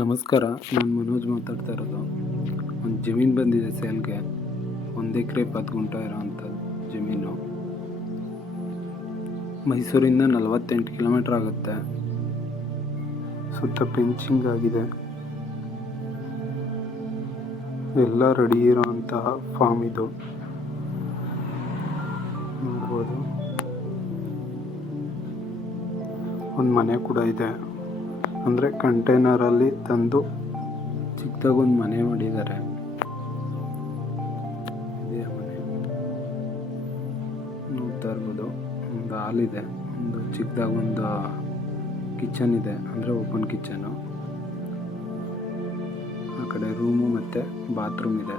ನಮಸ್ಕಾರ, ನಾನು ಮನೋಜ್ ಮಾತಾಡ್ತಾ ಇರೋದು. ಒಂದು ಜಮೀನು ಬಂದಿದೆ ಸೇಲ್ಗೆ. 1 ಎಕರೆ 10 ಗುಂಟೆ ಇರೋವಂಥದ್ದು ಜಮೀನು. ಮೈಸೂರಿಂದ 48 ಕಿಲೋಮೀಟ್ರ್ ಆಗುತ್ತೆ. ಸುತ್ತ ಫೆನ್ಸಿಂಗ್ ಆಗಿದೆ. ಎಲ್ಲ ರೆಡಿ ಇರೋವಂತಹ ಫಾರ್ಮ್ ಇದು. ನೋಡ್ಬೋದು, ಒಂದು ಮನೆ ಕೂಡ ಇದೆ. ಅಂದರೆ ಕಂಟೈನರಲ್ಲಿ ತಂದು ಚಿಕ್ಕದಾಗೊಂದು ಮನೆ ಮಾಡಿದ್ದಾರೆ. ಇದೇ ಮನೆ ನೋಡ್ತಾ ಇರ್ಬೋದು. ಒಂದು ಹಾಲಿದೆ, ಒಂದು ಚಿಕ್ಕದಾಗೊಂದು ಕಿಚನ್ ಇದೆ, ಅಂದರೆ ಓಪನ್ ಕಿಚನು. ಆ ಕಡೆ ರೂಮು ಮತ್ತು ಬಾತ್ರೂಮ್ ಇದೆ.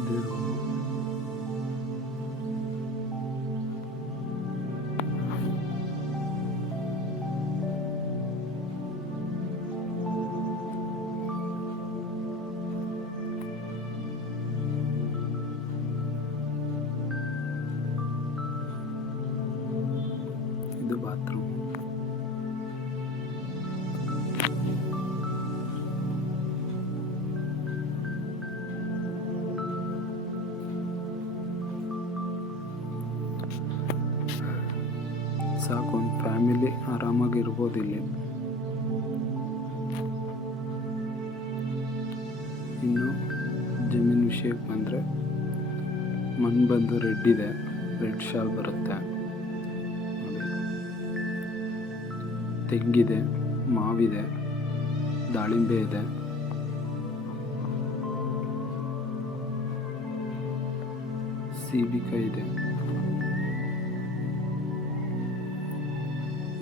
ಇದೇ ರೂಮು. ಇದು ಬಾತ್ರೂಮ್. ಸಾಕು, ಒಂದು ಫ್ಯಾಮಿಲಿ ಆರಾಮಾಗಿರ್ಬೋದು ಇಲ್ಲಿ. ಇನ್ನು ಜಮೀನು ವಿಷಯಕ್ಕೆ ಬಂದರೆ, ಮಣ್ಣು ಬಂದು ರೆಡ್ ಇದೆ, ರೆಡ್ ಶಾಲ್ ಬರುತ್ತೆ. ತೆಂಗಿದೆ, ಮಾವಿದೆ, ದಾಳಿಂಬೆ ಇದೆ, ಸೀಬೆಕಾಯಿ ಇದೆ,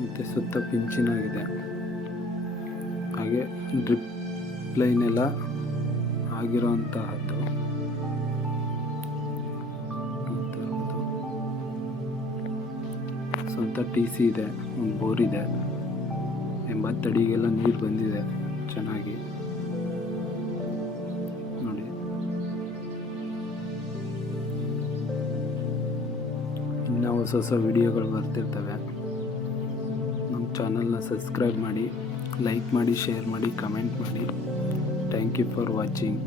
ಮತ್ತು ಸುತ್ತ ಪಿಂಚಿನಾಗಿದೆ. ಹಾಗೆ ಡ್ರಿಪ್ ಲೈನ್ ಎಲ್ಲ ಆಗಿರೋಂತಹದ್ದು. ಸ್ವಂತ TC ಇದೆ, ಒಂದು ಬೋರ್ ಇದೆ. 80 ಅಡಿಗೆಲ್ಲ ನೀರು ಬಂದಿದೆ ಚೆನ್ನಾಗಿ. ನೋಡಿ, ಇನ್ನೂ ಹೊಸ ವಿಡಿಯೋಗಳು ಬರ್ತಿರ್ತವೆ. ನಮ್ಮ ಚಾನಲ್ನ ಸಬ್ಸ್ಕ್ರೈಬ್ ಮಾಡಿ, ಲೈಕ್ ಮಾಡಿ, ಶೇರ್ ಮಾಡಿ, ಕಮೆಂಟ್ ಮಾಡಿ. Thank you for watching.